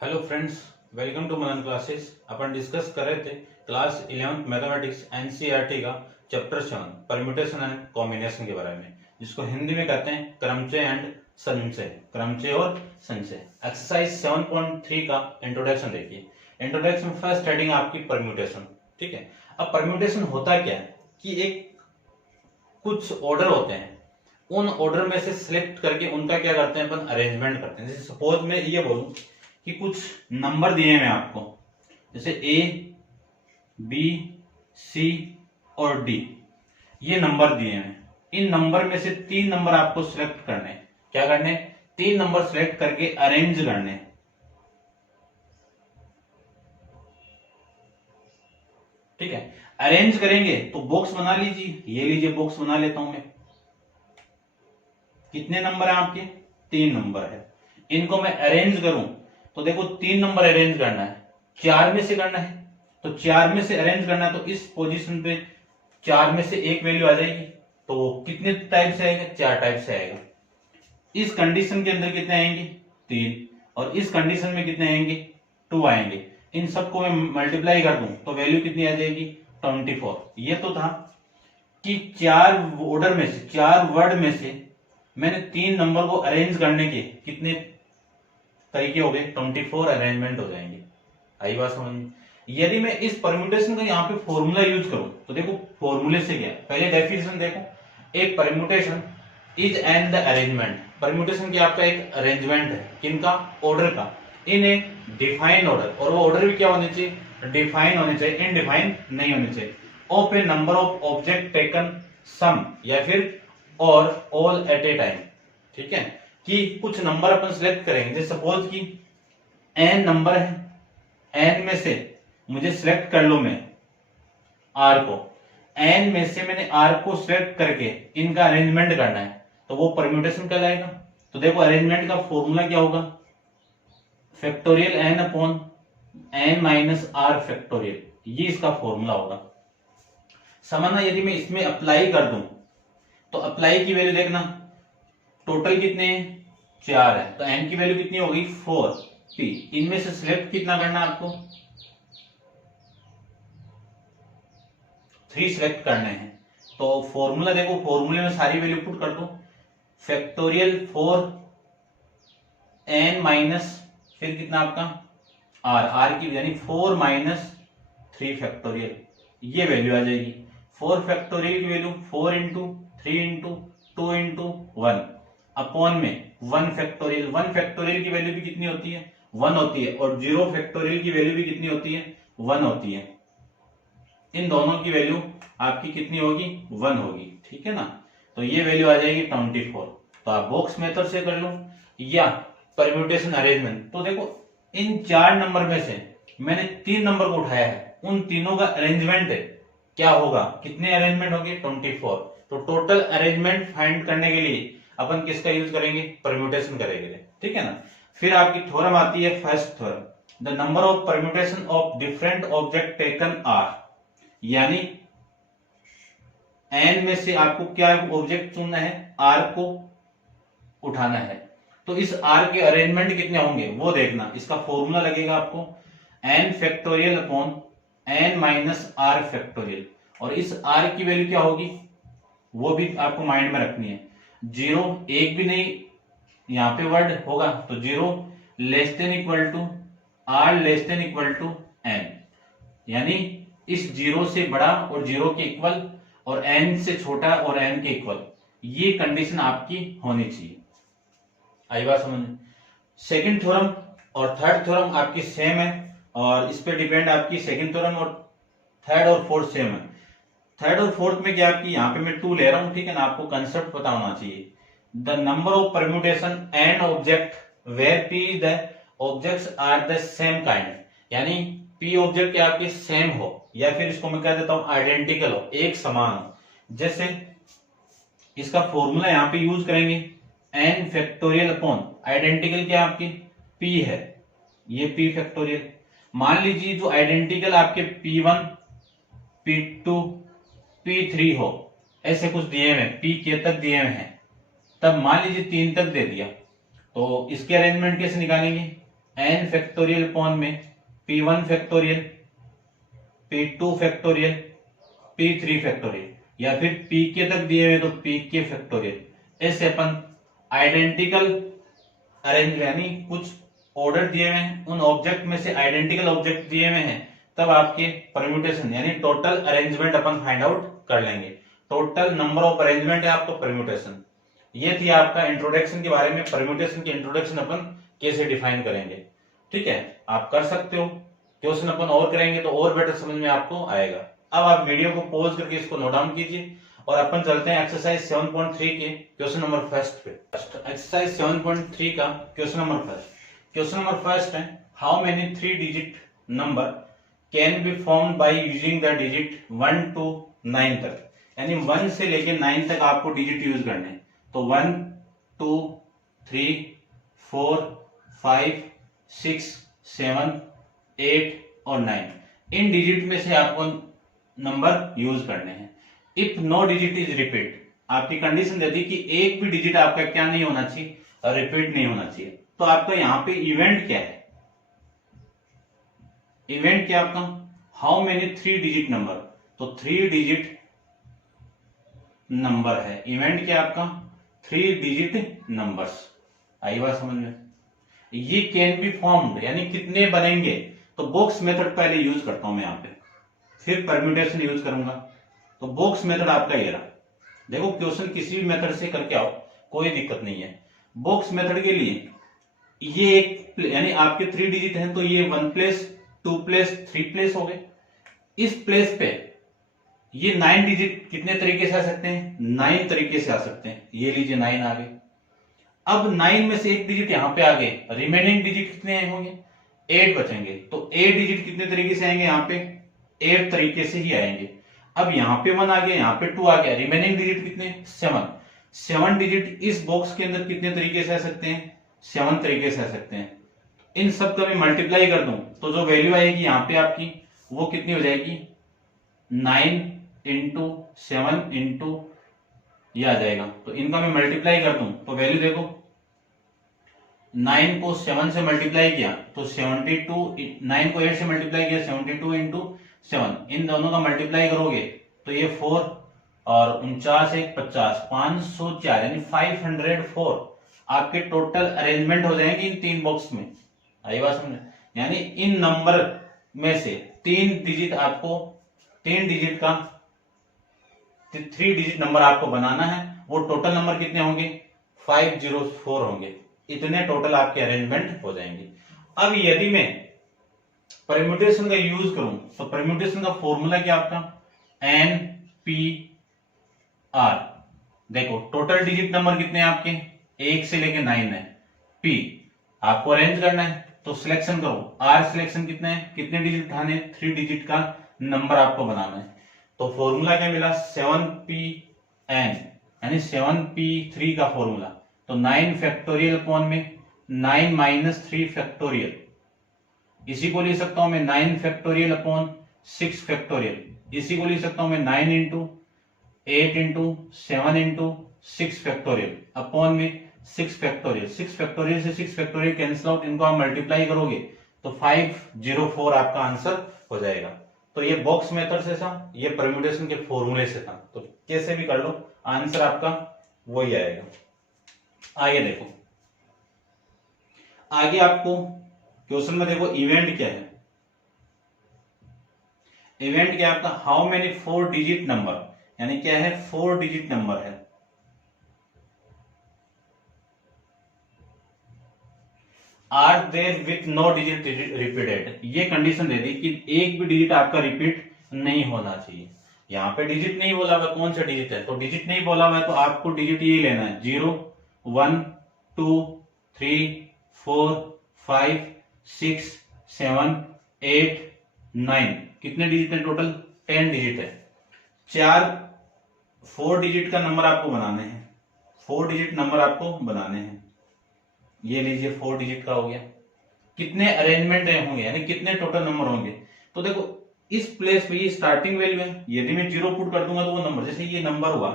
Hello friends, welcome to Manan classes. अपन discuss कर रहे थे क्लास 11th मैथमेटिक्स एनसीईआरटी का चैप्टर 7 परम्यूटेशन एंड कॉम्बिनेशन के बारे में, जिसको हिंदी में कहते हैं क्रमचय एंड संचय, क्रमचय और संचय। एक्सरसाइज 7.3 का इंट्रोडक्शन देखिए। इंट्रोडक्शन फर्स्ट हेडिंग आपकी परम्यूटेशन, ठीक है। अब परम्यूटेशन होता क्या है कि एक कुछ ऑर्डर होते हैं, उन ऑर्डर में से सिलेक्ट करके उनका क्या करते हैं अपन, अरेंजमेंट करते हैं। जैसे सपोज मैं ये बोलूं कि कुछ नंबर दिए हैं आपको, जैसे ए, बी, सी और डी, ये नंबर दिए हैं। इन नंबर में से 3 नंबर आपको सिलेक्ट करने, क्या करने, 3 नंबर सिलेक्ट करके अरेंज करने। ठीक है, अरेंज करेंगे तो बॉक्स बना लीजिए। ये लीजिए बॉक्स बना लेता हूं मैं। कितने नंबर है आपके, 3 नंबर है। इनको मैं अरेंज करूं तो देखो 3 नंबर अरेंज करना है, 4 में से करना है। तो 4 में से अरेंज करना है तो इस पोजीशन पे 4 में से एक वैल्यू आ जाएगी। तो कितने टाइप से आएगा, 4 टाइप से आएगा। इस कंडीशन के अंदर कितने आएंगे, 3, और इस कंडीशन में कितने आएंगे, 2 आएंगे। इन सबको मैं मल्टीप्लाई कर दूं तो वैल्यू कितनी आ जाएगी, 24। ये तो था कि 4 ऑर्डर में से, 4 वर्ड में से मैंने 3 नंबर को अरेंज करने के कितने तरीके हो गए, 24 अरेंजमेंट हो जाएंगे। आई बात समझ में। यदि मैं इस परम्यूटेशन का यहाँ पे फॉर्मूला यूज करूं तो देखो फॉर्मूले से क्या, पहले डेफिनेशन देखो। एक permutation is and the arrangement, permutation की आपका एक अरेंजमेंट है, किनका, ऑर्डर का, इन ए डिफाइंड ऑर्डर। और वो ऑर्डर भी क्या होने चाहिए, डिफाइन होने चाहिए, इनडिफाइन नहीं होने चाहिए। Of a number of object taken some, या फिर और ऑल एट ए टाइम। ठीक है, कि कुछ नंबर अपन सिलेक्ट करेंगे। जैसे सपोज कि n नंबर है, n में से मुझे सिलेक्ट कर लो मैं r को, n में से मैंने r को सिलेक्ट करके इनका अरेंजमेंट करना है, तो वो परम्यूटेशन कहलाएगा। तो देखो अरेंजमेंट का फॉर्मूला क्या होगा, factorial n upon n minus r factorial, ये इसका फॉर्मूला होगा। समझना, यदि मैं इसमें अप्लाई कर दूं तो अप्लाई की वैल्यू देखना, टोटल कितने हैं, 4 है, तो n की वैल्यू कितनी होगी, 4p। इनमें से सिलेक्ट कितना करना है आपको, 3 सिलेक्ट करने हैं। तो फॉर्मूला देखो, फॉर्मूले में सारी वैल्यू पुट कर दो, फैक्टोरियल 4n माइनस फिर कितना आपका r की यानी 4 माइनस 3 फैक्टोरियल, ये वैल्यू आ जाएगी। 4 फैक्टोरियल की value 4 into 3 into 2 into 1 upon में 1 फैक्टोरियल। 1 फैक्टोरियल की वैल्यू भी कितनी होती है, 1 होती है, और 0 फैक्टोरियल की वैल्यू भी कितनी होती है, 1 होती है। इन दोनों की वैल्यू आपकी कितनी होगी, 1 होगी। ठीक है ना, तो ये वैल्यू आ जाएगी 24। तो आप बॉक्स मेथड से कर लो या परम्यूटेशन अरेंजमेंट। तो देखो इन 4 नंबर में से मैंने 3 नंबर को उठाया है, उन तीनों का अरेंजमेंट क्या होगा, कितने अरेंजमेंट होंगे, 24। तो टोटल अरेंजमेंट फाइंड करने के लिए अपन किसका यूज करेंगे, परम्यूटेशन करेंगे। ठीक है ना। फिर आपकी थ्योरम आती है first theorem, the number of permutation of different object taken r, यानी n में से आपको क्या ऑब्जेक्ट चुनना है, r को उठाना है। तो इस r के अरेंजमेंट कितने होंगे वो देखना। इसका फॉर्मूला लगेगा आपको n factorial upon n minus r factorial, और इस r की वैल्यू क्या होगी वो भी आपको माइंड में रखनी है। 0 एक भी नहीं यहाँ पे वर्ड होगा, तो 0 less than equal to r less than equal to n, यानी इस 0 से बड़ा और 0 के इक्वल, और n से छोटा और n के इक्वल, ये कंडीशन आपकी होनी चाहिए। आई बात समझ। सेकंड थ्योरम और थर्ड थ्योरम आपकी सेम है, और इस पे डिपेंड आपकी सेकंड थ्योरम, और थर्ड और फोर्थ सेम है। थर्ड और फोर्थ में क्या आपकी, यहाँ पे मैं 2 ले रहा हूं, ठीक है ना, आपको कंसेप्ट पता होना चाहिए। The number of permutation and object where p the objects are the same kind, यानी p ऑब्जेक्ट क्या आपके सेम हो, या फिर इसको मैं कह देता हूं आइडेंटिकल हो, एक समान हो। जैसे इसका फॉर्मूला यहाँ पे यूज करेंगे n फैक्टोरियल अपॉन आइडेंटिकल क्या आपके p है, ये p फैक्टोरियल। मान लीजिए जो आइडेंटिकल आपके p1 p2 p3 हो, ऐसे कुछ दिए हुए p के तक दिए हुए हैं, तब मान लीजिए 3 तक दे दिया, तो इसके अरेंजमेंट कैसे निकालेंगे, n फैक्टोरियल अपॉन में p1 factorial, p2 factorial, p3 factorial, या फिर pk तक दिए हुए तो pk फैक्टोरियल। ऐसे अपन आइडेंटिकल अरेंज यानी कुछ ऑर्डर दिए हुए हैं, उन ऑब्जेक्ट में से आइडेंटिकल ऑब्जेक्ट दिए हुए हैं, तब आपके परम्यूटेशन यानी टोटल अरेंजमेंट अपन फाइंड आउट कर लेंगे। टोटल नंबर ऑफ अरेंजमेंट है आपका परम्यूटेशन। ये थी आपका इंट्रोडक्शन के बारे में, परम्यूटेशन की इंट्रोडक्शन अपन कैसे डिफाइन करेंगे। ठीक है, आप कर सकते हो, क्वेश्चन अपन और करेंगे तो और बेटर समझ में आपको आएगा। अब आप वीडियो को पॉज करके इसको नोट डाउन कीजिए और अपन चलते हैं एक्सरसाइज 7.3 के क्वेश्चन नंबर फर्स्ट पे। एक्सरसाइज 7.3 का question number first. Question number first है, how many 3 digit number can be formed by using the digit 1 to 9 तक, यानी 1 से लेके 9 तक आपको डिजिट यूज करने हैं। तो 1 2 3 4 5 6 7 8 और 9, इन डिजिट में से आपको नंबर यूज करने हैं। If no digit is repeat, आपकी कंडीशन देती कि एक भी डिजिट आपका क्या नहीं होना चाहिए, रिपीट नहीं होना चाहिए। तो आपका यहाँ पे इवेंट क्या है, इवेंट क्या आपका, हाउ मेनी 3 डिजिट नंबर, तो 3 डिजिट नंबर है। इवेंट क्या आपका, 3 डिजिट नंबर्स। आई बात समझ में। ये कैन बी फॉर्म्ड यानी कितने बनेंगे, तो बॉक्स मेथड पहले यूज करता हूं मैं यहाँ पे, फिर परम्यूटेशन यूज करूंगा। तो बॉक्स मेथड आपका ये रहा। देखो क्वेश्चन किसी भी मेथड से करके आओ, कोई दिक्कत नहीं है। बॉक्स मेथड के लिए ये एक यानी आपके 3 डिजिट हैं, तो ये 1 प्लेस 2 प्लेस 3 प्लेस हो गए। इस प्लेस पे ये 9 डिजिट कितने तरीके से आ सकते हैं, 9 तरीके से आ सकते हैं। ये लीजिए 9 आ गए। अब 9 में से एक डिजिट यहां पे आ गए, रिमेनिंग डिजिट कितने होंगे, 8 बचेंगे। तो 8 डिजिट कितने तरीके से आएंगे, यहाँ पे 8 तरीके से ही आएंगे। अब यहाँ पे 1 आ गया, यहाँ पे 2 आ गया, रिमेनिंग डिजिट कितने, 7 डिजिट इस बॉक्स के अंदर कितने तरीके से आ सकते हैं, 7 तरीके से आ सकते हैं। इन सब का मैं मल्टीप्लाई कर दूं तो जो वैल्यू आएगी यहाँ पे आपकी वो कितनी हो जाएगी, 9 इंटू 7 इंटू ये आ जाएगा। तो इनका मैं मल्टीप्लाई कर दूं तो वैल्यू देखो, 9 को 7 से मल्टीप्लाई किया तो 72, 9 को 8 से मल्टीप्लाई किया 72 इंटू 7, इन दोनों का मल्टीप्लाई करोगे तो ये 4 और 49 1 50, 504 यानी 504 आपके टोटल अरेंजमेंट हो जाएंगे इन 3 बॉक्स में। आई बात समझ, यानी इन नंबर में से 3 डिजिट आपको, 3 डिजिट का 3 डिजिट नंबर आपको बनाना है। वो टोटल नंबर कितने होंगे, 504 होंगे। इतने टोटल आपके अरेंजमेंट हो जाएंगे। अब यदि मैं परम्यूटेशन का यूज करूं तो परम्यूटेशन का फॉर्मूला क्या आपका, एन पी आर। देखो टोटल डिजिट नंबर कितने हैं आपके, 1 से लेके 9 है। पी आपको अरेंज करना है तो सिलेक्शन करो, आर सिलेक्शन कितने हैं, कितने डिजिट उठाने, 3 डिजिट का नंबर आपको बनाना है। तो फॉर्मूला क्या मिला, 7pn यानी 7p3 का फॉर्मूला। तो 9 फैक्टोरियल अपॉन में 9 माइनस 3 फैक्टोरियल, इसी को लिख सकता हूं मैं 9 फैक्टोरियल अपॉन 6 फैक्टोरियल, इसी को लिख सकता हूं मैं 9 into 8 into 7 into 6 factorial upon में 6 फैक्टोरियल। 6 फैक्टोरियल से 6 फैक्टोरियल कैंसिल आउट, इनको आप मल्टीप्लाई करोगे तो 504 आपका आंसर हो जाएगा। तो ये बॉक्स मेथड से था, ये परम्यूटेशन के फॉर्मूले से था। तो कैसे भी कर लो आंसर आपका वही आएगा। आगे देखो, आगे आपको क्वेश्चन में देखो इवेंट क्या है। इवेंट क्या आपका, हाउ मेनी 4 डिजिट नंबर, यानी क्या है 4 डिजिट नंबर है, are there with no digit repeated. ये कंडीशन दे दी कि एक भी डिजिट आपका रिपीट नहीं होना चाहिए। यहाँ पे डिजिट नहीं बोला हुआ, कौन सा डिजिट है, तो डिजिट नहीं बोला हुआ है तो आपको डिजिट ये लेना है, 0 1 2 3 4 5 6 7 8 9, कितने डिजिट है टोटल, 10 डिजिट है। 4 डिजिट का नंबर आपको बनाने हैं, 4 डिजिट नंबर आपको बनाने हैं। ये लीजिए 4 डिजिट का हो गया। कितने अरेंजमेंट होंगे यानी कितने टोटल नंबर होंगे, तो देखो इस प्लेस पे ये स्टार्टिंग वैल्यू है, यदि मैं 0 पुट कर दूंगा तो वो नंबर, जैसे ये नंबर हुआ,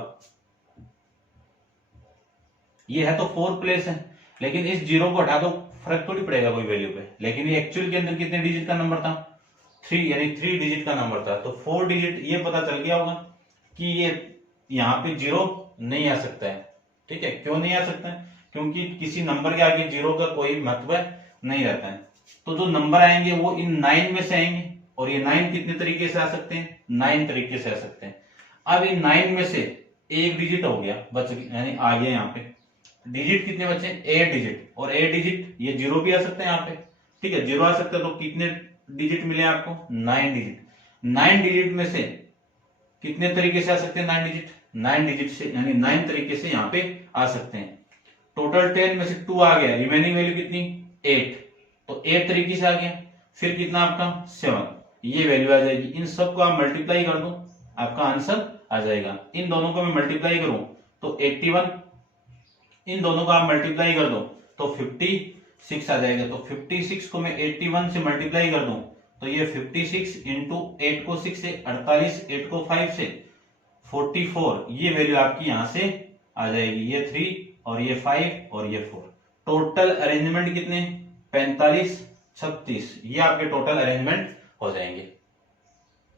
ये है तो 4 प्लेस है, लेकिन इस 0 को हटा दो फर्क थोड़ी पड़ेगा कोई वैल्यू पे, लेकिन ये एक्चुअल के अंदर कितने डिजिट का नंबर था, 3, यानी 3 डिजिट का नंबर था। तो 4 डिजिट ये पता चल गया होगा कि ये यहाँ पे 0 नहीं आ सकता है। ठीक है, क्यों नहीं आ सकता है? क्योंकि किसी नंबर के आगे 0 का कोई महत्व नहीं रहता है। तो जो नंबर आएंगे वो इन 9 में से आएंगे, और ये 9 कितने तरीके से आ सकते हैं, 9 तरीके से आ सकते हैं। अब इन 9 में से एक डिजिट हो गया बच, यानी आ गया यहाँ पे डिजिट कितने बचे, 8 डिजिट, और 8 डिजिट ये 0 भी आ सकते हैं यहाँ पे। ठीक है, 0 आ सकता है, तो कितने डिजिट मिले आपको, 9 डिजिट। 9 डिजिट में से कितने तरीके से आ सकते हैं, 9 डिजिट, 9 डिजिट से यानी 9 तरीके से यहाँ पे आ सकते हैं। टोटल 10 में से 2 आ गया, रिमेनिंग वैल्यू कितनी, 8, तो 8 तरीके से आ गया। फिर कितना आपका 7, ये वैल्यू आ जाएगी। इन सबको आप मल्टीप्लाई कर दो, आपका आंसर आ जाएगा। इन दोनों को मैं मल्टीप्लाई करूं तो 81, इन दोनों को आप मल्टीप्लाई कर दो तो 56 आ जाएगा। तो 56 को मैं 81 से मल्टीप्लाई कर दूं तो ये 56 इंटू 8 को 6 से 48, 8 को 5 से 44, ये वैल्यू आपकी यहां से आ जाएगी। ये 3 और ये 5 और ये 4। टोटल अरेंजमेंट कितने, 45, 36, ये आपके टोटल अरेंजमेंट हो जाएंगे।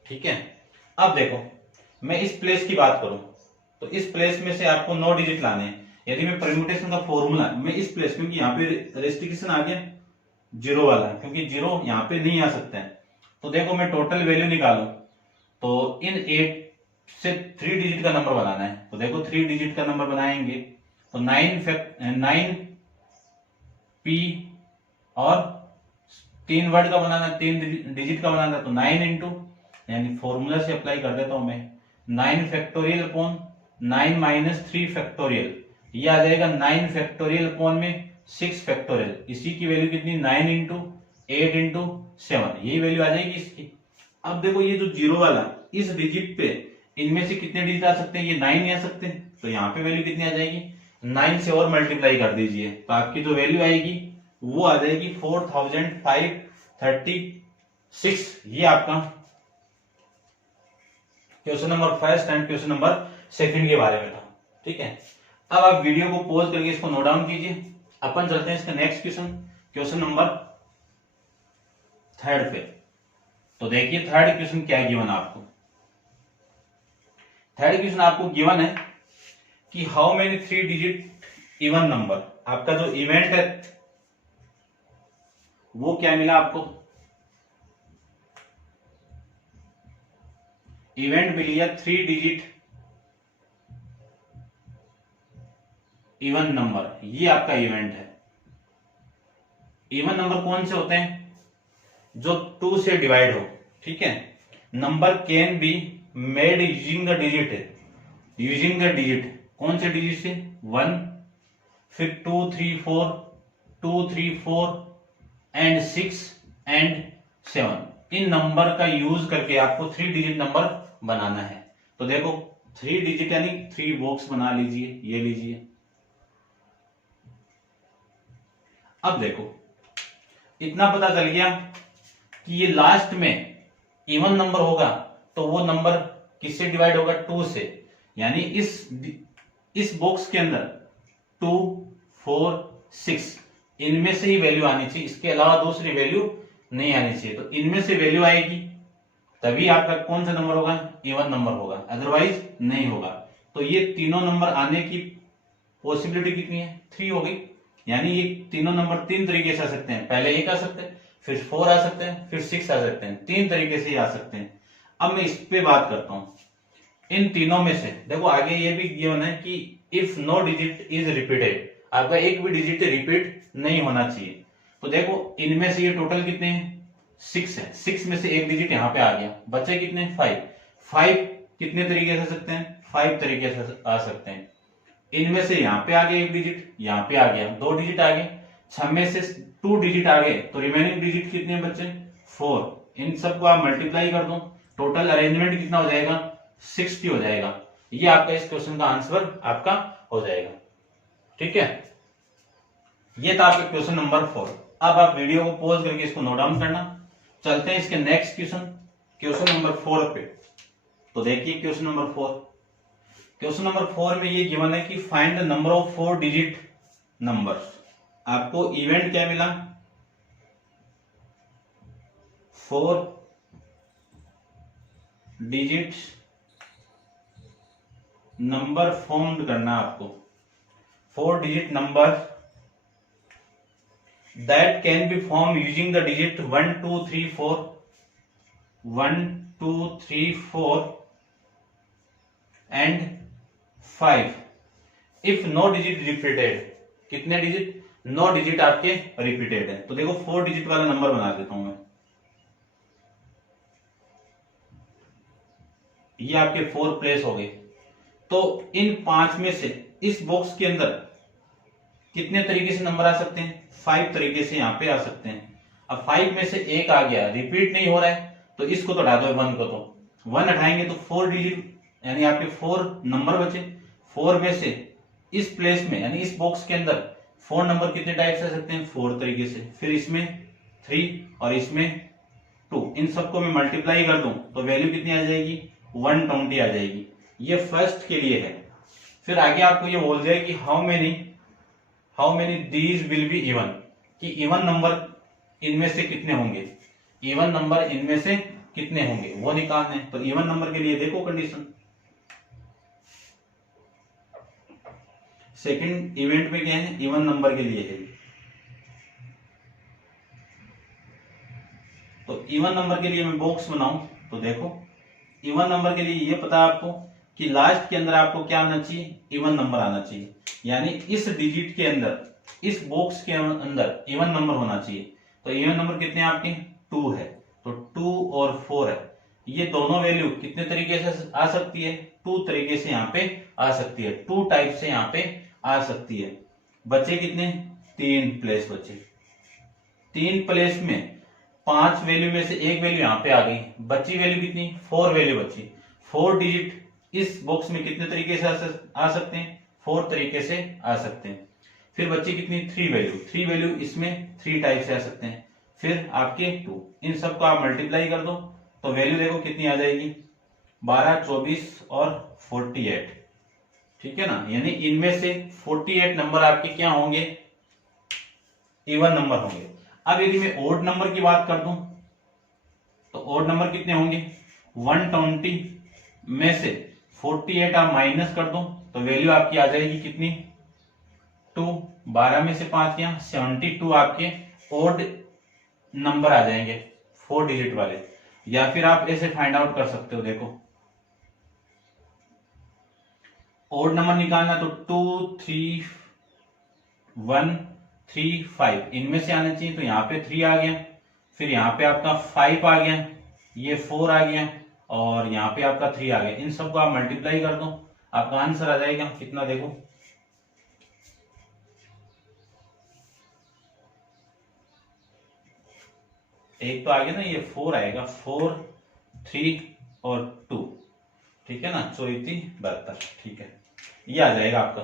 ठीक है, अब देखो मैं इस प्लेस की बात करूं तो इस प्लेस में से आपको 9 डिजिट लाने हैं। यदि मैं परम्यूटेशन का फॉर्मूला मैं इस प्लेस, क्योंकि यहाँ पे रेस्ट्रिक्शन आ गया 0 वाला, क्योंकि 0 यहाँ पे नहीं आ सकता है। तो देखो मैं टोटल वैल्यू निकालूं तो इन 8 से 3 डिजिट का नंबर बनाना है। तो देखो 3 डिजिट का नंबर बनाएंगे तो 9 पी और 3 वर्ड का बनाना है, 3 डिजिट का बनाना है। तो 9 इंटू, यानी फॉर्मूला से अप्लाई कर देता हूं मैं, 9 फैक्टोरियल अपॉन 9 माइनस 3 फैक्टोरियल, ये आ जाएगा 9 फैक्टोरियल अपॉन में 6 फैक्टोरियल। इसी की वैल्यू कितनी, 9 इंटू 8 इंटू 7, यही वैल्यू आ जाएगी इसकी। अब देखो ये जो 0 वाला, इस डिजिट पे इनमें से कितने डिजिट आ सकते हैं, ये 9 ही आ सकते हैं। तो यहाँ पे वैल्यू कितनी आ जाएगी, 9 से और मल्टीप्लाई कर दीजिए तो आपकी जो वैल्यू आएगी वो आ जाएगी 4536। ये आपका question number first and question number second के बारे में था। ठीक है, अब आप वीडियो को पॉज करके इसको नोट डाउन कीजिए। अपन चलते हैं इसका next question, question number third पे। तो देखिए थर्ड क्वेश्चन क्या गिवन आपको। थर्ड क्वेश्चन आपको गिवन है कि how many 3 digit even number, आपका जो इवेंट है वो क्या मिला आपको, इवेंट मिल गया 3 डिजिट इवन नंबर, ये आपका इवेंट है। इवन नंबर कौन से होते हैं, जो 2 से डिवाइड हो। ठीक है, number can be made using the digit, using the digit कौन से डिजिट से, 1, फिर 2 3 4, 2 3 4 एंड 6 एंड 7, इन नंबर का यूज करके आपको 3 डिजिट नंबर बनाना है। तो देखो 3 डिजिट यानी 3 बॉक्स बना लीजिए, ये लीजिए। अब देखो इतना पता चल गया कि ये लास्ट में इवन नंबर होगा तो वो नंबर किससे डिवाइड होगा, 2 से, यानी इस बॉक्स के अंदर 2 4 6 इनमें से ही वैल्यू आनी चाहिए, इसके अलावा दूसरी वैल्यू नहीं आनी चाहिए। तो इनमें से वैल्यू आएगी तभी आपका कौन सा नंबर होगा, इवन नंबर होगा, अदरवाइज नहीं होगा। तो ये तीनों नंबर आने की पॉसिबिलिटी कितनी है, 3 हो गई। यानी ये तीनों नंबर 3 तरीके से आ सकते हैं, पहले 1 आ सकते हैं, फिर 4 आ सकते हैं, फिर 6 आ सकते हैं, 3 तरीके से ही आ सकते हैं। अब मैं इस पे बात करता हूं, इन तीनों में से देखो आगे ये भी गिवन है कि if no digit is repeated, आपका एक भी डिजिट रिपीट नहीं होना चाहिए। तो देखो इनमें से ये टोटल कितने हैं, 6 है, 6 में से एक डिजिट यहाँ पे आ गया, बचे कितने, 5 कितने तरीके से आ सकते हैं, 5 तरीके से आ सकते हैं। इनमें से यहाँ पे आ गया एक डिजिट, यहाँ पे आ गया 2 डिजिट आ गए, 6 में से 2 डिजिट आ गए, तो रिमेनिंग डिजिट कितने बचे, 4। इन सबको आप मल्टीप्लाई कर दो, टोटल अरेंजमेंट कितना हो जाएगा, 60 हो जाएगा। ये आपका इस क्वेश्चन का आंसर आपका हो जाएगा। ठीक है, ये था आपका क्वेश्चन नंबर 4। अब आप वीडियो को पॉज करके इसको नोट डाउन करना। चलते हैं इसके नेक्स्ट क्वेश्चन, क्वेश्चन नंबर 4 पे। तो देखिए क्वेश्चन नंबर 4, क्वेश्चन नंबर 4 में ये गिवन है कि find the number of 4 digit numbers. आपको इवेंट क्या मिला, 4 डिजिट नंबर फॉर्म करना आपको, 4 digit number that can be form using the digit 1 2 3 4 1 2 3 4 and 5 if no digit repeated. कितने डिजिट, 9 डिजिट आपके रिपीटेड है। तो देखो 4 डिजिट वाला नंबर बना देता हूं मैं, ये आपके 4 प्लेस हो गए। तो इन 5 में से इस बॉक्स के अंदर कितने तरीके से नंबर आ सकते हैं, 5 तरीके से यहां पे आ सकते हैं। अब 5 में से एक आ गया, रिपीट नहीं हो रहा है, तो इसको तो हटा दो, 1 को, तो 1 हटाएंगे तो 4 डिजिट यानी आपके 4 नंबर बचे। 4 में से इस प्लेस में यानी इस बॉक्स के अंदर 4 नंबर कितने टाइप से आ सकते हैं, 4 तरीके से। फिर इसमें 3 और इसमें 2, इन सबको मैं मल्टीप्लाई कर दूं तो वैल्यू कितनी आ जाएगी, 120 आ जाएगी। ये फर्स्ट के लिए है। फिर आगे आपको ये बोल दिया कि how many these will be even, कि इवन नंबर इनमें से कितने होंगे, इवन नंबर इनमें से कितने होंगे वो निकालना है। तो इवन नंबर के लिए देखो कंडीशन, सेकंड इवेंट में क्या है, इवन नंबर के लिए है। तो इवन नंबर के लिए मैं बॉक्स बनाऊं तो देखो, इवन नंबर के लिए ये पता है आपको कि लास्ट के अंदर आपको क्या आना चाहिए, इवन नंबर आना चाहिए। यानी इस डिजिट के अंदर, इस बॉक्स के अंदर इवन नंबर होना चाहिए। तो इवन नंबर कितने आपके, 2 है, तो 2 और 4 है। ये दोनों वैल्यू कितने तरीके से आ सकती है, 2 तरीके से यहाँ पे आ सकती है, 2 टाइप से यहाँ पे आ सकती है। बचे कितने, 3 प्लेस बचे। 3 प्लेस में 5 वैल्यू में से एक वैल्यू यहाँ पे आ गई, बची वैल्यू कितनी, 4 वैल्यू बची। 4 डिजिट इस बॉक्स में कितने तरीके से आ सकते हैं, 4 तरीके से आ सकते हैं। फिर बची कितनी, 3 वैल्यू इसमें 3 टाइप से आ सकते हैं। फिर आपके 2, इन सबको आप मल्टीप्लाई कर दो तो वैल्यू देखो कितनी आ जाएगी, 12 24 और 48, ठीक है ना। यानी इनमें से 48 नंबर आपके क्या होंगे, इवन नंबर होंगे। अब यदि मैं ओड नंबर की बात कर दूं तो ओड नंबर कितने होंगे, 120 में से 48 आप माइनस कर दो तो वैल्यू आपकी आ जाएगी कितनी, 2। 12 में से 5 गया, 72 आपके ओड नंबर आ जाएंगे 4 डिजिट वाले। या फिर आप ऐसे फाइंड आउट कर सकते हो, देखो ओड नंबर निकालना तो 2 3 1 3 5 इनमें से आने चाहिए, तो यहाँ पे 3 आ गया, फिर यहाँ पे आपका 5 आ गया, ये 4 आ गया और यहाँ पे आपका 3 आ गया। इन सबको आप मल्टीप्लाई कर दो, आपका आंसर आ जाएगा कितना, देखो एक तो आ गया ना, ये 4 आएगा, 4 3 और 2, ठीक है ना, 74 ठीक है, ये आ जाएगा आपका।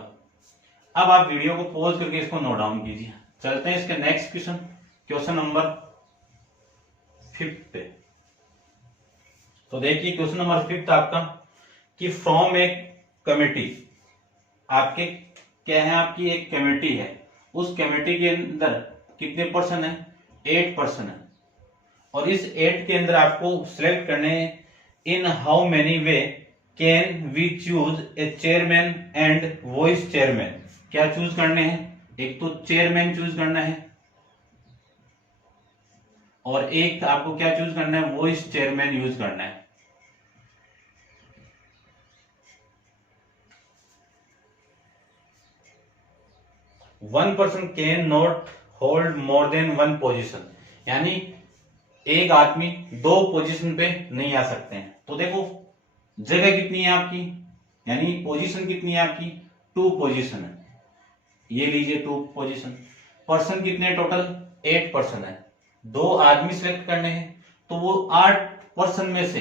अब आप वीडियो को पॉज करके इसको नोट डाउन कीजिए। चलते हैं इसके नेक्स्ट क्वेश्चन, क्वेश्चन नंबर 5 पे। तो देखिए क्वेश्चन नंबर 5 आपका कि फ्रॉम एक कमेटी, आपके क्या है, आपकी एक कमेटी है, उस कमेटी के अंदर कितने पर्सन है, 8 पर्सन है। और इस 8 के अंदर आपको सिलेक्ट करने, in how many way can we choose a chairman and vice chairman. क्या चूज करने हैं, एक तो चेयरमैन चूज करना है और एक आपको क्या चूज करना है, वाइस चेयरमैन यूज करना है। One person can not hold more than one position, यानी एक आदमी 2 पोजीशन पे नहीं आ सकते हैं। तो देखो जगह कितनी है आपकी, यानी पोजीशन कितनी है आपकी, 2 पोजीशन है, ये लीजिए 2 पोजीशन। पर्सन कितने टोटल, 8 पर्सन है, 2 आदमी सिलेक्ट करने हैं, तो वो 8 पर्सन में से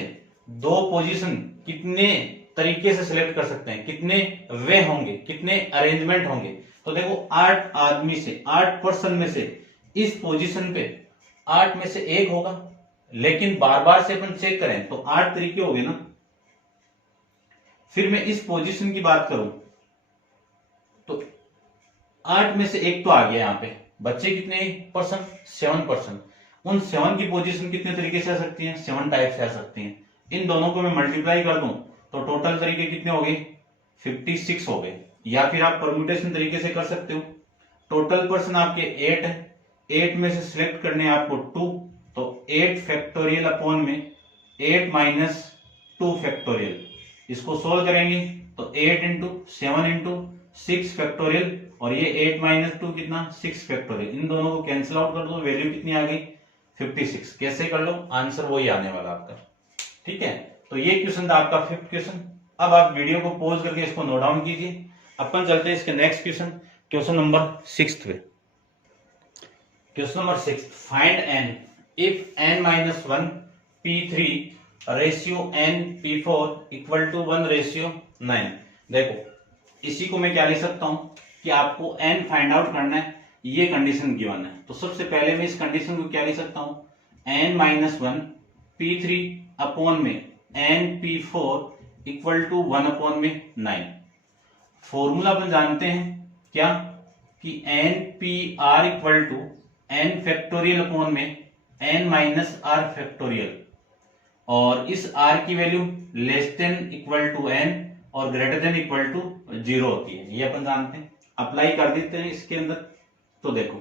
2 पोजीशन कितने तरीके से सिलेक्ट कर सकते हैं, कितने वे होंगे, कितने अरेंजमेंट होंगे। तो देखो 8 आदमी से, 8 पर्सन में से इस पोजीशन पे 8 में से एक होगा, लेकिन बार बार से अपन चेक करें तो 8 तरीके हो गए ना। फिर मैं इस पोजीशन की बात करूं तो 8 में से एक तो आ गया, यहां पे बच्चे कितने परसेंट, 7%। उन 7 की पोजीशन कितने तरीके से आ सकती है, 7 टाइप से आ सकती हैं। इन दोनों को मैं मल्टीप्लाई कर दूं तो टोटल तरीके कितने हो गए, 56 हो गए। या फिर आप परम्यूटेशन तरीके से कर सकते हो। टोटल पर्सन आपके 8 है, 8 में से सिलेक्ट करने आपको 2, तो 8 फैक्टोरियल अपॉन में 8 माइनस 2 फैक्टोरियल। इसको सोल्व करेंगे तो 8 इंटू 7 इंटू 6 फैक्टोरियल, और ये 8 माइनस 2 कितना, 6 फैक्टोरियल। इन दोनों को कैंसिल आउट कर दो, वैल्यू कितनी आ गई, 56। कैसे कर लो, आंसर वही आने वाला आपका। ठीक है, तो ये क्वेश्चन था आपका 5th क्वेश्चन। अब आप वीडियो को पॉज करके इसको नोट डाउन कीजिए। अपन चलते हैं इसके नेक्स्ट क्वेश्चन, क्वेश्चन नंबर 6 पे। Question number 6, find n if n minus 1 p3 ratio n p4 equal to 1:9। देखो इसी को मैं क्या लिख सकता हूं कि आपको n फाइंड आउट करना है, ये कंडीशन गिवन है। तो सबसे पहले मैं इस कंडीशन को क्या लिख सकता हूं, n माइनस 1 p3 अपॉन में n p4 equal to 1 upon में 9। फॉर्मूला अपन जानते हैं क्या, कि n p r equal to n factorial upon में n माइनस r फैक्टोरियल, और इस r की value less than equal to n और ग्रेटर देन इक्वल टू 0 होती है, ये अपन जानते हैं। अप्लाई कर देते हैं इसके अंदर। तो देखो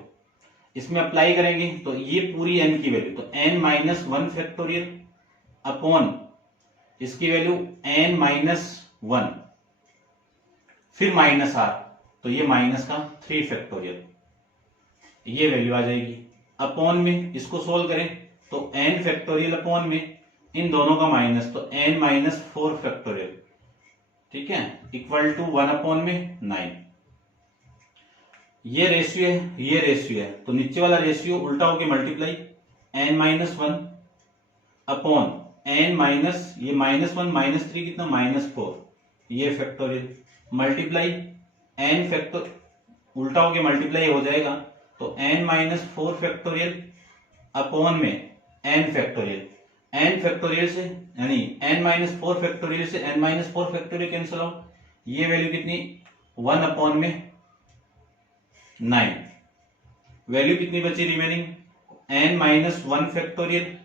इसमें अप्लाई करेंगे तो ये पूरी n की वैल्यू, तो n माइनस 1 फैक्टोरियल अपॉन इसकी वैल्यू n माइनस 1, फिर माइनस r, तो ये माइनस का 3 फैक्टोरियल, ये वैल्यू आ जाएगी। अपॉन में इसको सोल्व करें तो n फैक्टोरियल अपॉन में इन दोनों का माइनस, तो n माइनस 4 फैक्टोरियल, ठीक है, इक्वल टू 1 अपॉन में 9। ये रेशियो है, ये रेशियो है, तो नीचे वाला रेशियो उल्टा होके multiply n minus 1 upon n minus, ये -1 -3 कितना, -4, ये फैक्टोरियल, मल्टीप्लाई n फैक्टर उल्टा होके मल्टीप्लाई हो जाएगा, तो n माइनस 4 फैक्टोरियल अपॉन में n फैक्टोरियल। n फैक्टोरियल से यानी n माइनस 4 फैक्टोरियल से n minus 4 factorial cancel out, ये वैल्यू कितनी, 1 अपॉन में 9। वैल्यू कितनी बची remaining, n minus 1 factorial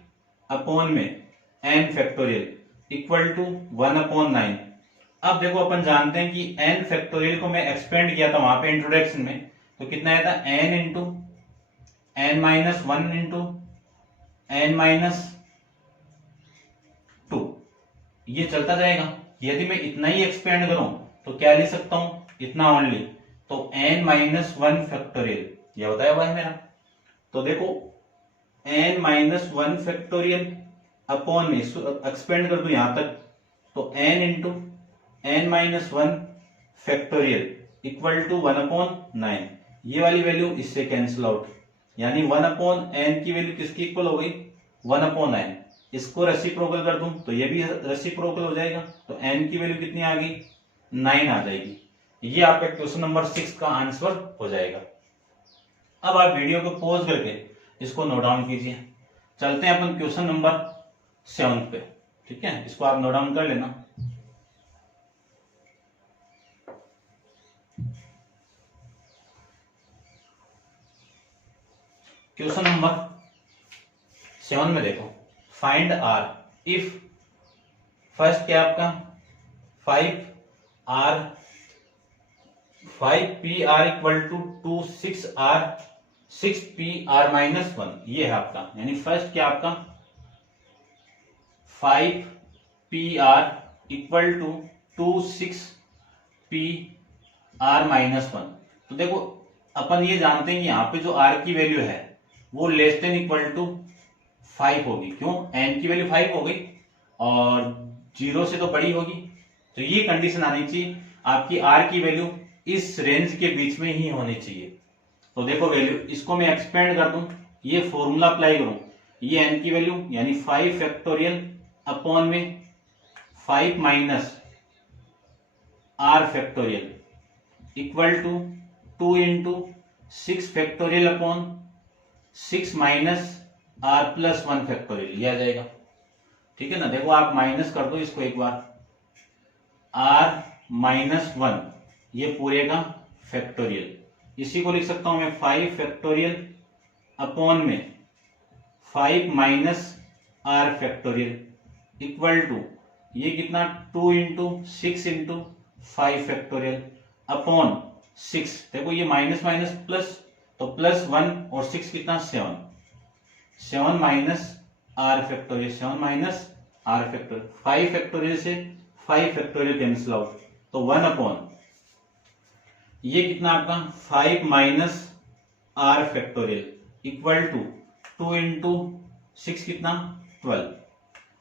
upon में n factorial equal to 1 upon 9। अब देखो अपन जानते हैं कि n फैक्टोरियल को मैं एक्सपेंड किया था वहां पे इंट्रोडक्शन में, तो कितना आया था, n into n minus 1 into n minus 2, ये चलता जाएगा। यदि मैं इतना ही एक्सपेंड करूं तो क्या लिख सकता हूं, इतना ओनली, तो n माइनस 1 फैक्टोरियल, ये बताया हुआ है मेरा। तो देखो n माइनस 1 फैक्टोरियल अपॉन में एक्सपेंड कर दूं यहां तक, तो n into n minus 1 factorial equal to 1 upon 9। ये वाली वैल्यू इससे कैंसिल आउट, यानी 1 अपॉन n की वैल्यू किसकी इक्वल हो गई, 1 अपॉन 9। इसको रेसिप्रोकल कर दूं तो ये भी रेसिप्रोकल हो जाएगा, तो n की वैल्यू कितनी आ गई, 9 आ जाएगी। ये आपका क्वेश्चन नंबर 6 का आंसर हो जाएगा। अब आप वीडियो को पॉज करके इसको नोट डाउन कीजिए। चलते हैं अपन क्वेश्चन नंबर 7 पे, ठीक है, इसको आप नोट डाउन कर लेना। क्वेश्चन नंबर 7 में देखो, फाइंड r इफ, फर्स्ट क्या आपका 5pr equal to 6pr minus 1, ये है आपका, यानी फर्स्ट क्या आपका 5pr equal to 6pr minus 1। तो देखो अपन ये जानते हैं कि यहाँ पे जो r की वैल्यू है वो लेस देन इक्वल टू 5 होगी। क्यों, n की वैल्यू 5 हो गई और 0 से तो बड़ी होगी, तो ये कंडीशन आनी चाहिए आपकी r की वैल्यू इस रेंज के बीच में ही होनी चाहिए। तो देखो वैल्यू, इसको मैं एक्सपेंड कर दूं, ये फॉर्मूला अप्लाई करूं, ये n की वैल्यू यानी 5 फैक्टोरियल अपॉन में 5 minus r factorial equal to 2 into 6 factorial upon 6 minus r plus 1 factorial, ये आ जाएगा। ठीक है ना, देखो आप माइनस कर दो इसको एक बार, r माइनस 1 ये पूरे का फैक्टोरियल, इसी को लिख सकता हूं मैं 5 फैक्टोरियल अपॉन में 5 minus r factorial equal to ये कितना 2 इंटू 6 इंटू 5 फैक्टोरियल अपॉन 6। देखो ये माइनस माइनस प्लस, तो प्लस 1 और 6 कितना 7 minus r factorial, 7 minus r factorial. 5 factorial से 5 फैक्टोरियल कैंसिल आउट, तो 1 अपॉन ये कितना आपका 5 minus r factorial equal to 2 into 6 कितना 12।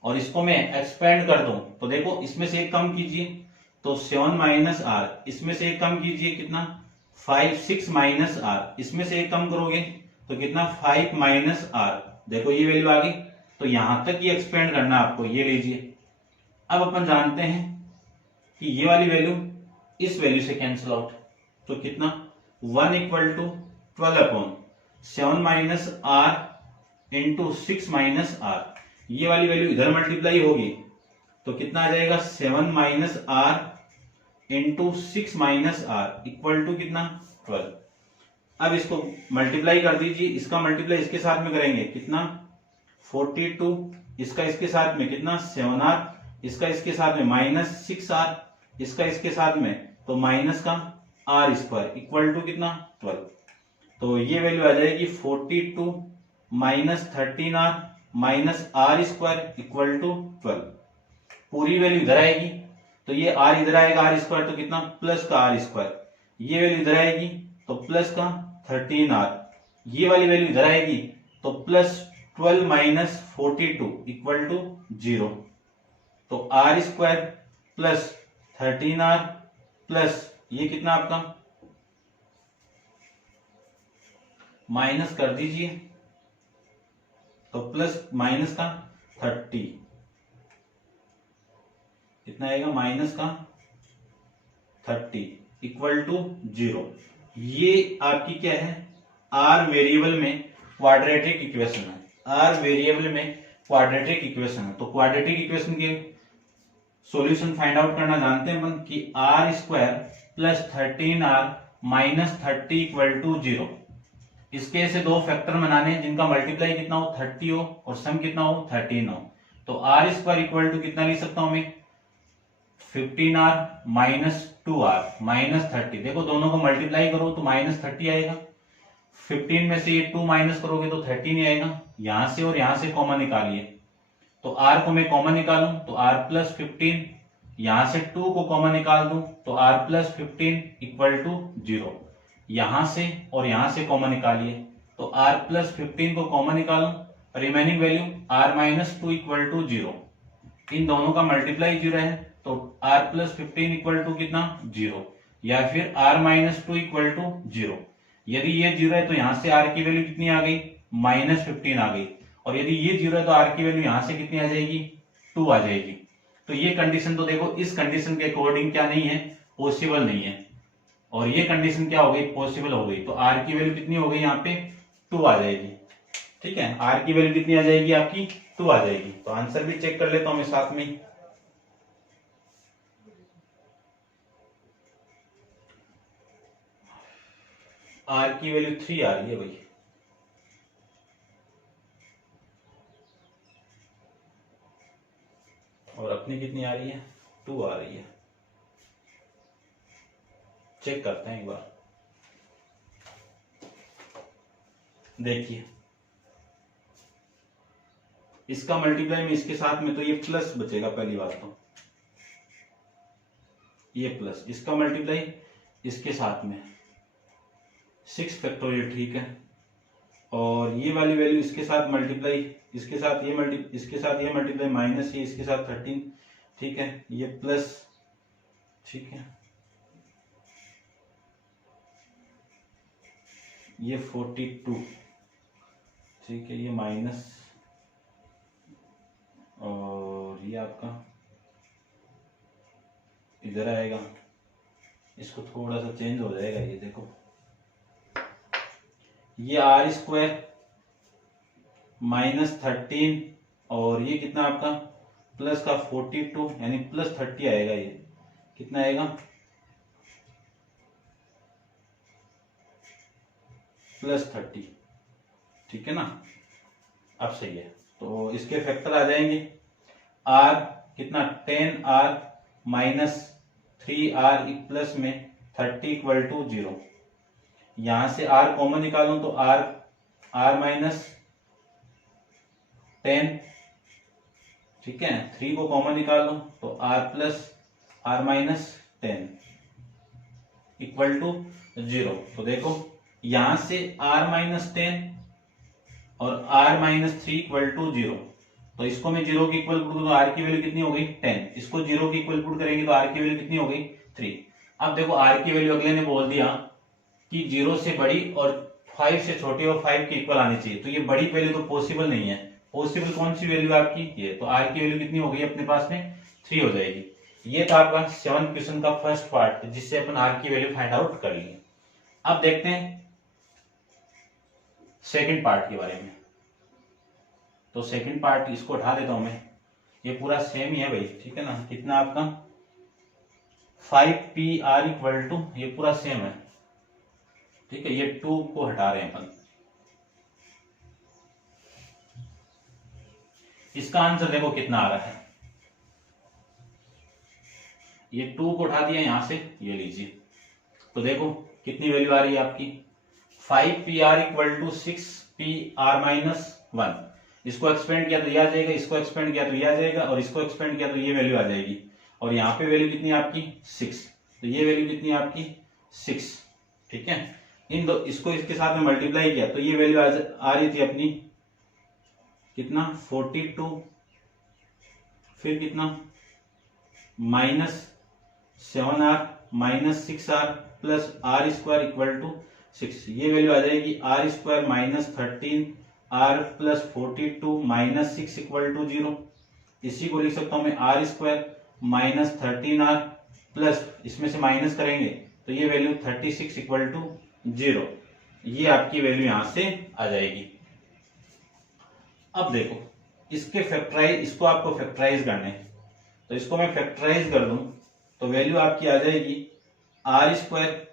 और इसको मैं एक्सपेंड कर दूं तो देखो इसमें से एक कम कीजिए तो 7 माइनस आर, इसमें से एक कम कीजिए कितना 5, 6 माइनस आर, इसमें से एक कम करोगे तो कितना 5 माइनस आर। देखो ये वैल्यू आ गई, तो यहां तक ये एक्सपेंड करना आपको, ये लीजिए। अब अपन जानते हैं कि ये वाली वैल्यू इस वैल्यू से कैंसिल आउट, तो कितना 1 equal to 12 upon 7 minus r into 6 minus r. ये वाली वैल्यू इधर मल्टीप्लाई होगी तो कितना आ जाएगा 7 minus r into 6 minus r equal to कितना 12। अब इसको मल्टीप्लाई कर दीजिए, इसका मल्टीप्लाई इसके साथ में करेंगे कितना 42, इसका इसके साथ में कितना 7r, इसका इसके साथ में माइनस 6r, इसका इसके साथ में तो माइनस का आर स्क्वायर इक्वल टू कितना 12। तो ये वैल्यू आ जाएगी 42 minus 13r minus r square equal to 12। पूरी वैल्यू इधर आएगी तो ये आर इधर आएगा आर स्क्वायर, तो कितना प्लस का आर स्क्वायर। ये वैल्यू इधर आएगी तो प्लस का 13r, ये वाली वैल्यू इधर आएगी तो प्लस 12 माइनस 42 इक्वल टू 0। तो are square plus 13r plus ये कितना आपका माइनस कर दीजिए तो प्लस माइनस का 30 कितना आएगा माइनस का 30 इक्वल टू 0। ये आपकी क्या है आर वेरिएबल में क्वाड्रेटिक इक्वेशन है, आर वेरिएबल में क्वाड्रेटिक इक्वेशन है। तो क्वाड्रेटिक इक्वेशन के सॉल्यूशन फाइंड आउट करना जानते हैं अपन कि r square plus 13r minus 30 equal to 0। इसके ऐसे दो फैक्टर बनाने हैं जिनका मल्टीप्लाई कितना हो 30 हो और सम कितना हो 13 हो। तो आर स्क्वायर इक्वल टू कितना लिख सकता हूं मैं 15r माइनस 2r माइनस 30। देखो दोनों को मल्टीप्लाई करो तो माइनस 30 आएगा, 15 में से ये 2 माइनस करोगे तो 13 ही आएगा। यहां से और यहां से कॉमन निकालिए, तो r को मैं कॉमन निकालूं तो r प्लस 15, यहां से 2 को कॉमन निकाल दूं तो r प्लस 15 इक्वल टू 0। यहां से और यहां से कॉमन निकालिए तो r प्लस 15 को कॉमन निकालूं, remaining value r minus 2 equal to 0। इन दोनों का मल्टीप्लाई 0 है तो r प्लस 15 इक्वल टू कितना 0, या फिर r माइनस 2 इक्वल टू 0। यदि ये 0 है तो यहां से r की वैल्यू कितनी आ गई माइनस 15 आ गई, और यदि ये 0 है तो r की वैल्यू यहां से कितनी आ जाएगी 2 आ जाएगी। तो ये कंडीशन तो देखो इस कंडीशन के अकॉर्डिंग क्या नहीं है पॉसिबल नहीं है, और ये कंडीशन क्या हो गई पॉसिबल हो गई। तो r की वैल्यू कितनी हो गई यहाँ पे 2 आ जाएगी। ठीक है, r की वैल्यू कितनी आ जाएगी आपकी 2 आ जाएगी। तो आंसर भी चेक कर लेता हूं मैं साथ में। r की वैल्यू 3 आ रही है भाई, और अपनी कितनी आ रही है 2 आ रही है। चेक करते हैं एक बार, देखिए इसका मल्टीप्लाई में इसके साथ में तो ये प्लस बचेगा, पहली बात तो ये प्लस, इसका मल्टीप्लाई इसके साथ में 6 फैक्टोरियल ठीक है, और ये वाली वैल्यू इसके साथ मल्टीप्लाई इसके साथ ये मल्टीप्लाई माइनस ये इसके साथ 13 ठीक है, ये प्लस ठीक है, ये 42 ठीक है, ये माइनस, और ये आपका इधर आएगा, इसको थोड़ा सा चेंज हो जाएगा। ये देखो ये आर स्क्वायर माइनस 13 और ये कितना आपका प्लस का 42 यानी प्लस 30 आएगा। ये कितना आएगा प्लस 30, ठीक है ना। अब सही है, तो इसके फैक्टर आ जाएंगे r कितना 10r माइनस 3r प्लस में 30 इक्वल टू 0। यहां से r कॉमन निकालूं तो r माइनस 10, ठीक है, 3 को कॉमन निकाल लो तो r plus r minus 10 equal to 0। तो देखो यहां से r माइनस 10 और r माइनस 3 इक्वल टू 0, तो इसको मैं 0 की इक्वल पुट करूं तो r की वैल्यू कितनी हो गई 10, इसको 0 की इक्वल पुट करेंगे तो r की वैल्यू कितनी हो गई 3। अब देखो r की वैल्यू अगले ने बोल दिया कि 0 से बड़ी और 5 से छोटी और 5 के इक्वल आनी चाहिए, तो ये बड़ी वैल्यू तो पॉसिबल नहीं है। पॉसिबल कौन सी वैल्यू आपकी ये, तो r की वैल्यू कितनी हो गई अपने पास में 3 हो जाएगी। ये था आपका 7 क्वेश्चन का फर्स्ट पार्ट जिससे अपन r की वैल्यू फाइंड आउट कर लिए। अब देखते हैं सेकंड पार्ट के बारे में। तो सेकंड पार्ट इसको उठा देता हूं मैं, ये पूरा सेम ही है भाई, ठीक है ना। कितना आपका 5pr इक्वल टू, ये पूरा सेम है, ठीक है। ये 2 को हटा रहे हैं अपन। इसका आंसर देखो कितना आ रहा है, ये 2 को उठा दिया यहां से, ये लीजिए, तो देखो कितनी वैल्यू आ रही है आपकी 5pr equal to 6pr minus 1। इसको एक्सपेंड किया तो ये आ जाएगा, इसको एक्सपेंड किया तो ये आ जाएगा, और इसको एक्सपेंड किया तो ये वैल्यू आ जाएगी। और यहाँ पे वैल्यू कितनी है आपकी 6, तो ये वैल्यू कितनी है आपकी 6, ठीक है। इन दो इसको इसके साथ में मल्टीप्लाई किया तो ये वैल्यू आ रही थी अपनी कितना 42, फिर कितना minus 7r minus 6r plus r square equal to 6। ये वैल्यू आ जाएगी r square minus 13r plus 42 minus 6 equal to 0। इसी को लिख सकता हूं मैं r square minus 13r plus, इसमें से माइनस करेंगे तो ये वैल्यू 36 इक्वल टू 0। ये आपकी वैल्यू यहां से आ जाएगी। अब देखो इसके फैक्टराइज, इसको आपको फैक्टराइज करना है, तो इसको मैं फैक्टराइज कर दूं तो वैल्यू आपकी आ जाएगी r स्क्वायर,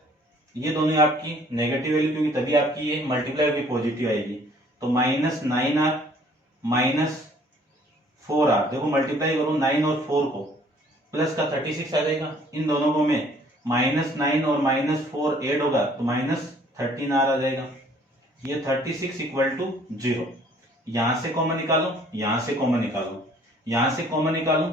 ये दोनों आपकी नेगेटिव वैल्यू क्योंकि तभी आपकी ये मल्टीप्लाई होकर पॉजिटिव आएगी, तो माइनस 9r माइनस 4r, देखो मल्टीप्लाई करो 9 और 4 को, प्लस का 36 आ जाएगा। इन दोनों को में माइनस 9 और माइनस 4 ऐड होगा तो माइनस 13r आ जाएगा। ये 36 इक्वल टू 0। यहां से कॉमन निकालो, यहां से कॉमन निकालो, यहां से कॉमन निकालो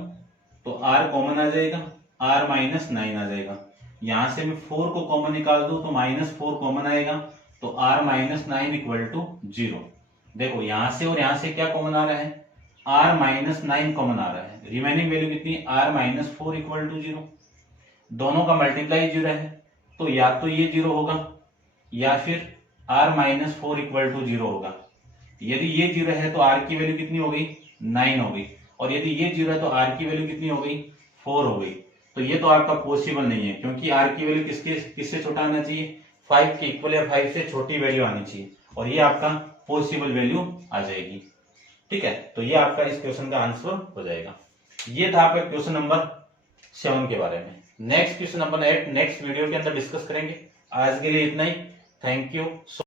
तो r कॉमन आ जाएगा, r माइनस 9 आ जाएगा। यहां से मैं 4 को कॉमन निकाल दूं तो माइनस 4 कॉमन आएगा, तो r माइनस 9 इक्वल टू 0। देखो यहां से और यहां से क्या कॉमन आ रहा है, r माइनस 9 कॉमन आ रहा है। रिमेनिंग वैल्यू कितनी r माइनस 4 इक्वल टू 0। दोनों का मल्टीप्लाई 0 है, तो या तो ये 0 होगा या फिर r माइनस 4 इक्वल टू 0 होगा। यदि ये 0 है तो r की वैल्यू कितनी हो गई 9 हो गई, और यदि ये 0 है तो r की वैल्यू कितनी हो गई 4 हो गई। तो ये तो आपका पॉसिबल नहीं है क्योंकि r की वैल्यू किससे छोटा आना चाहिए, 5 के इक्वल या 5 से छोटी वैल्यू आनी चाहिए, और ये आपका पॉसिबल वैल्यू आ जाएगी, ठीक है। तो ये आपका इस क्वेश्चन का आंसर हो जाएगा। ये था आपका क्वेश्चन नंबर 7 के बारे में। Next question number 8 next video के अंदर डिस्कस करेंगे। आज के लिए इतना ही, थैंक यू।